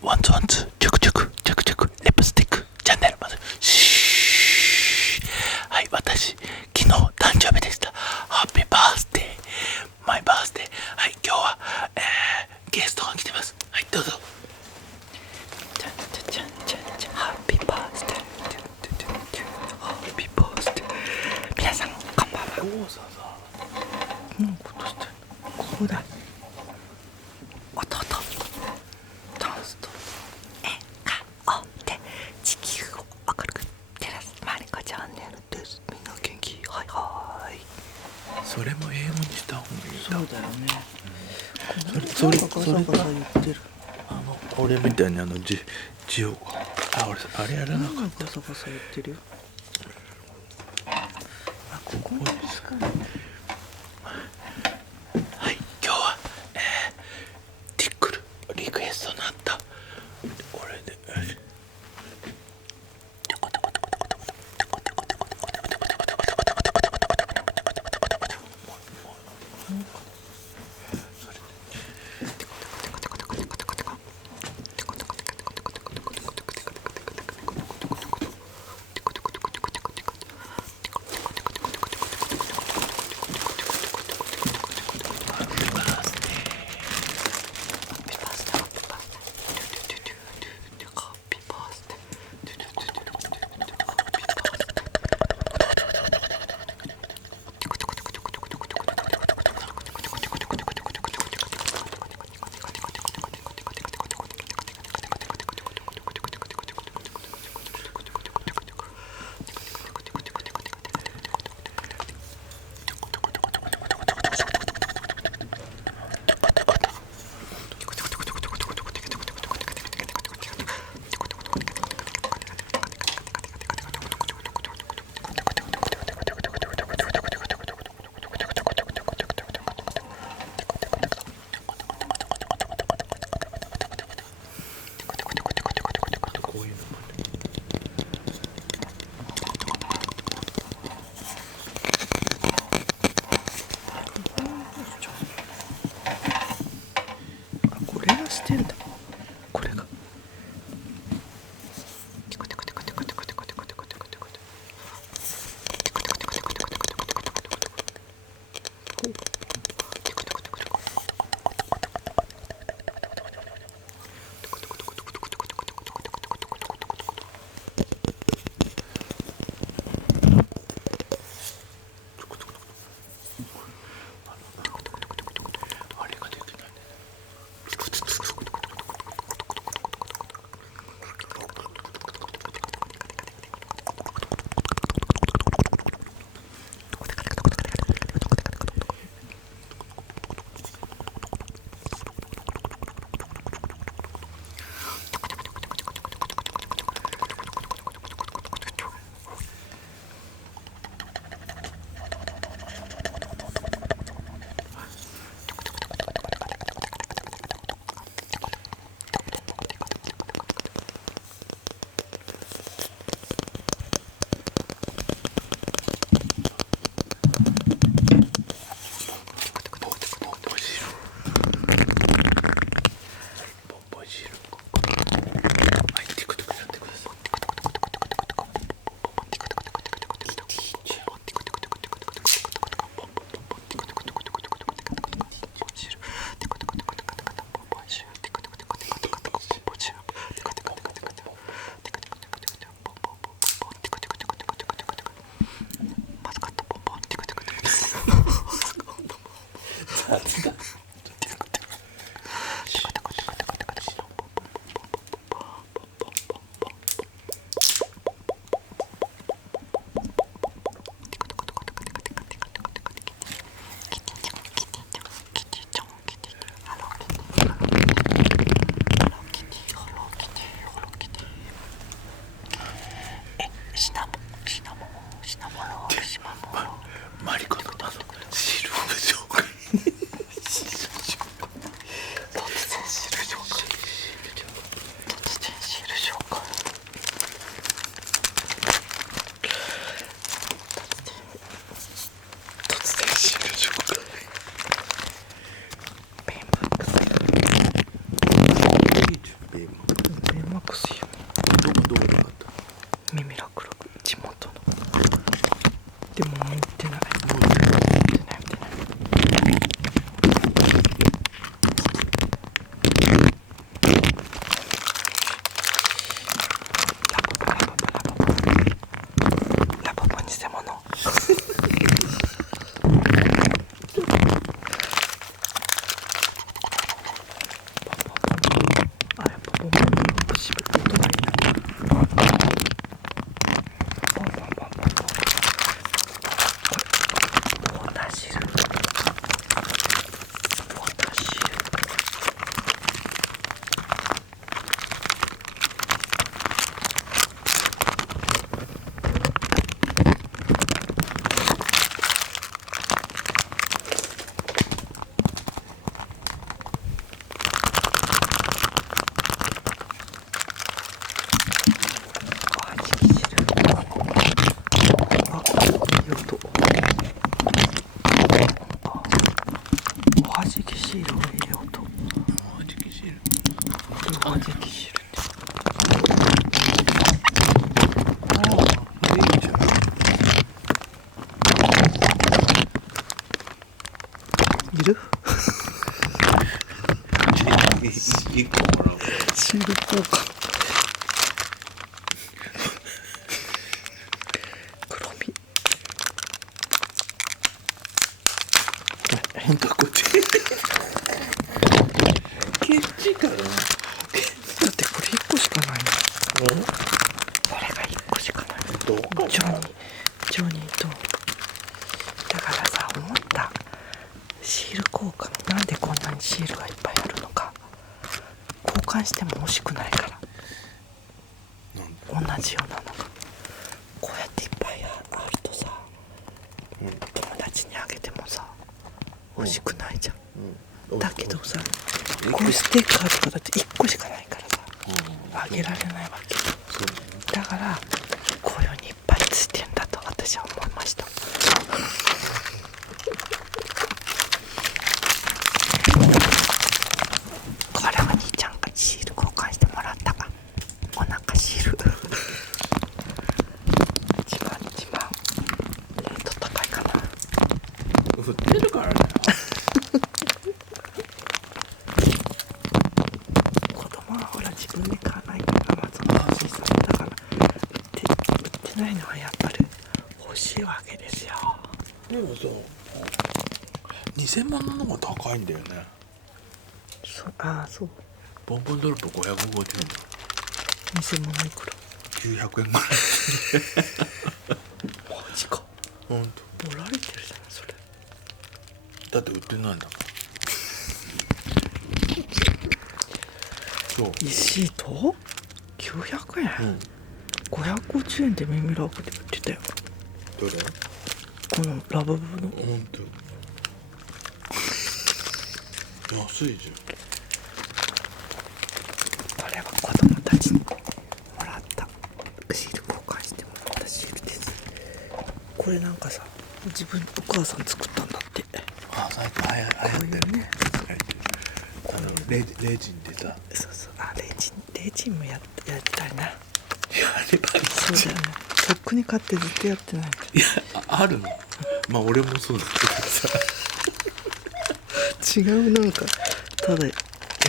ワンツワンツチュクチュクチャクチャクリップスティックチャンネルまでシー。はい、私昨日誕生日でした。ハッピーバースデー、マイバースデー。はい、今日は、ゲストが来てます。はい、どうぞ。チャンチャチャンチャンチャン、ハッピーバースデー、ハッピーバースデー。皆さんこんばんは。おお、ささ、ことしてる。ここだ。弟ダンスと笑顔で地球を明るく照らすマリカチャンネルです。みんな元気？はいはい。それも英語にした方がいいんだ。そうだよね。それが言ってる。俺みたいに字を俺あれやらなかった。ガサガサ言ってるよ。ここですかね。はい、今日は、ティックルリクエストになったこれでこれがしてんだ。これがあれができないね。青焼きシールって。いいじゃん。いる一個もらおう。シール交換。黒身。ほんとこっち。ケチかな。だってこれ1個しかないの。これが1個しかないの。どうかな。ジョニーと。だからさ、思った。シール交換。なんでこんなにシールがいっぱいあるのか。交換しても欲しくないから。同じようなのが。こうやっていっぱいあるとさ、友達にあげてもさ、欲しくないじゃん。だけどさ、こうステッカーとかだって1個しかないからさ、あげられないわけ。だからこういうにいっぱいついてんだと私は思いました。これお兄ちゃんがシール交換してもらったか。お腹シール一番レート高いかな。振ってるからね。子供はほら自分で買わないからまず安心さだから売ってないのはやっぱり欲しいわけですよ。でもさ、偽物の方が高いんだよね。そう。ボンボンドロップ550円だ。偽物いくら900円ぐらい。マジか。ほんと。盛られてるじゃないそれ。だって売ってないんだもん。そう。石井と900円、550円で耳ラブで売ってたよ。どれ？このラブブの。ほんと。安いじゃん。これは子供たちにもらったシール交換してもらったシールです。これなんかさ、自分お母さん作ったんだって。あ、最近流行ってるね。レジンでさ。そうレジンもやりたいな。やりたい。そうだよね。とっくに買ってずっとやってないんだ。いや、あるの。まあ俺もそうだけどさ。違う、なんかただや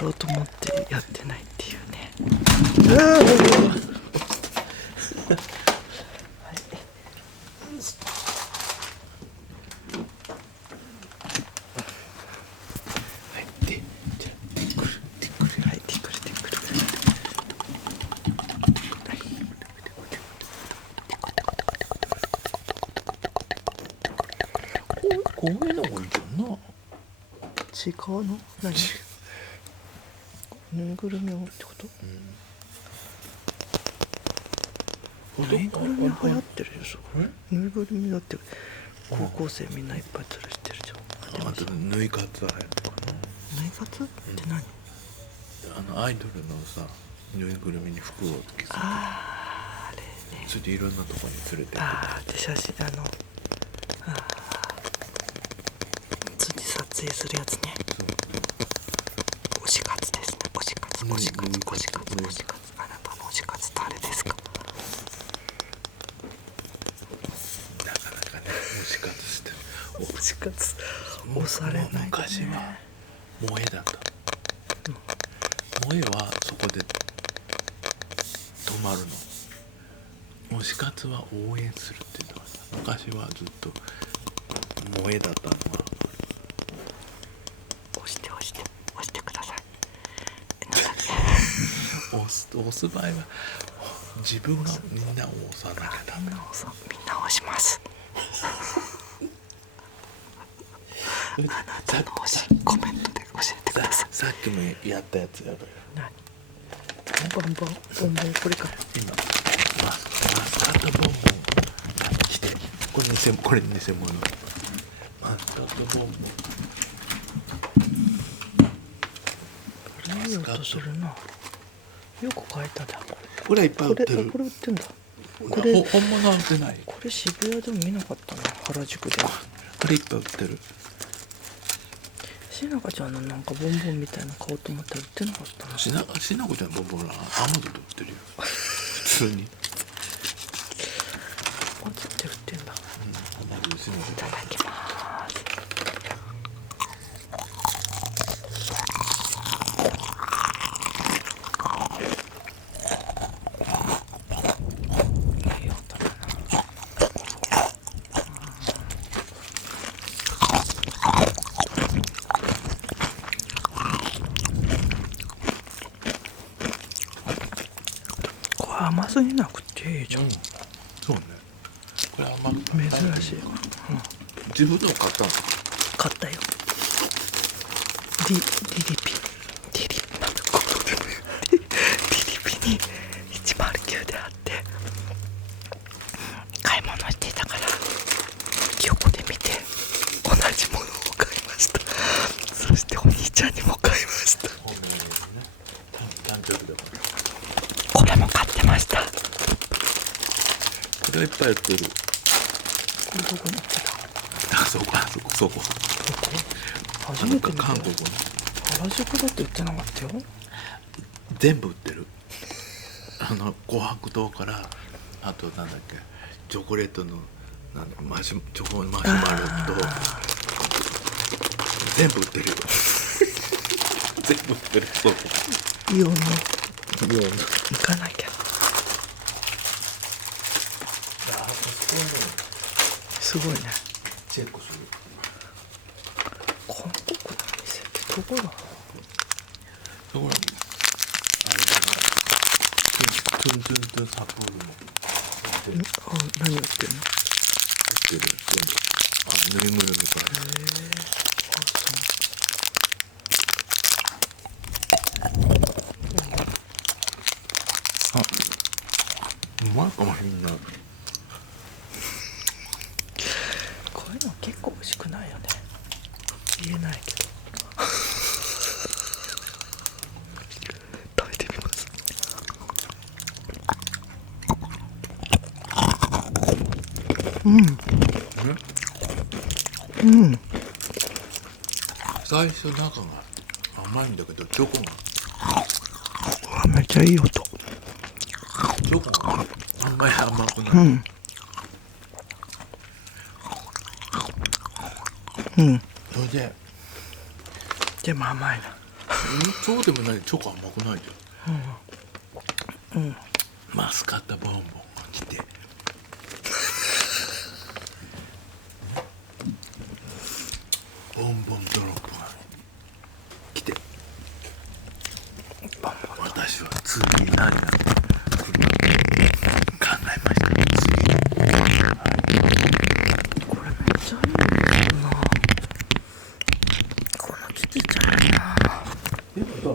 ろうと思ってやってないっていうね。こういうのがいいじゃんな。違うの？何？ぬいぐるみをってこと？ぬいぐるみ流行ってるよ。ぬいぐるみだって高校生みんないっぱい吊るしてるじゃん。あと縫いカツはやったかな。ぬいカツって何？アイドルのさ、ぬいぐるみに服を着せて、あれね。それでいろんなとこに連れてって。で写真それで撮影するやつね。推し活ですね。推し活。あなたの推し活誰ですか？なかなかね、推し活してる。推し活押されない、ね、昔は萌えだった、萌えはそこで止まるの。推し活は応援するっていうのはさ、昔はずっと萌えだったのが押してください。押す場合は自分がみんなを押さなきゃダメ。みんな押します。あなたの推しコメントで教えてください。さっきもやったやつやろうよ。何？ボンボンこれか。今マスカットボンボンして、これ偽物。マスカットボンボン。いい音するな。よく書いたじゃん。これいっぱい売ってる。これ売ってんだ。これ本物は売ってない。これ渋谷でも見なかったな。原宿で。これいっぱい売ってる。しなかちゃんのなんかボンボンみたいな買おうと思ったら売ってなかったな。しなこちゃんボンボンなアマゾンで売ってるよ普通に。マジで売ってんだ。アマゾンでしなこいただきます。いい音だな。これ甘すぎなくていいじゃん。そうね。これ甘く珍しい。自分でも買ったの。買ったよ。リリピに109であって買い物していたから横で見て同じものを買いました。そしてお兄ちゃんにも買いました。誕生日だから。これも買ってました。ここれはいっぱい売ってる。れどこに売ってた？そこ初めて見たよ。韓国の原宿だって売ってなかったよ。全部売ってる。琥珀糖からあとなんだっけチョコレートのチョコマシュマロと全部売ってるよ全部売ってる。そうイオンのイオン行かなきゃ。すごいね。チェックする。韓国の店ってどこだろう。ところにトゥントゥントゥンサプールも売ってる。何売ってんの？売ってる全部。ぬいぐるみから。うまいかもしんない。こういうの結構美味しくないよね。言えないけど食べてみます。最初中が甘いんだけどチョコがめっちゃいい音。チョコがあんまり甘くない。それででも甘いな。そうでもない。チョコ甘くないじゃん。マスカットボンボンが来てボンボンドロップが来て私は次に何が来るか考えました。これめっちゃいいな。このキティちゃんやな。でもさ、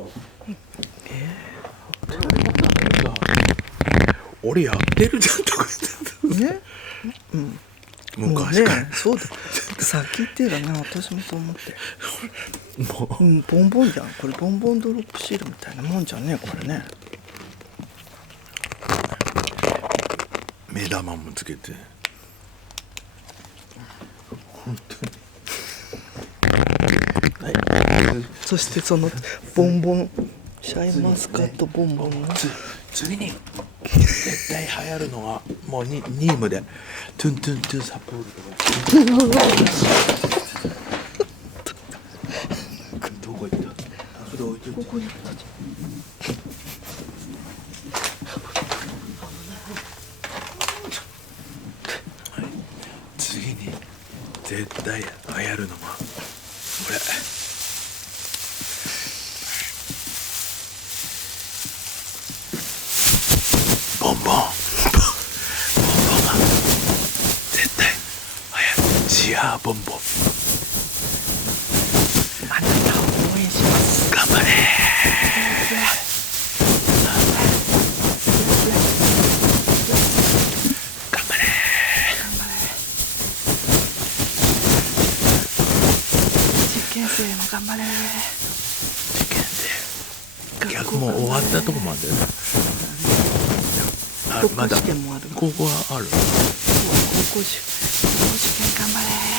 俺やってるじゃんとか言ってね。昔から、ね、そうだ。さっき言ってたね。私もそう思って。もうボンボンじゃん。これボンボンドロップシールみたいなもんじゃんね。これね。目玉もつけて本当に、はい、そしてそのボンボンシャインマスカットボンボンの次に絶対流行るのはもうニームでトゥントゥントゥンサプールとかどこ行った？それ置いてる。ここに次に絶対流行るのはこれ。ボンボンが絶対流行る。シアーボンボン。あなたを応援します。頑張れ頑張れ。受験生も頑張れ。受験生逆もう終わったとこまで。まだ試験もある。高校はある。高校受験頑張れ。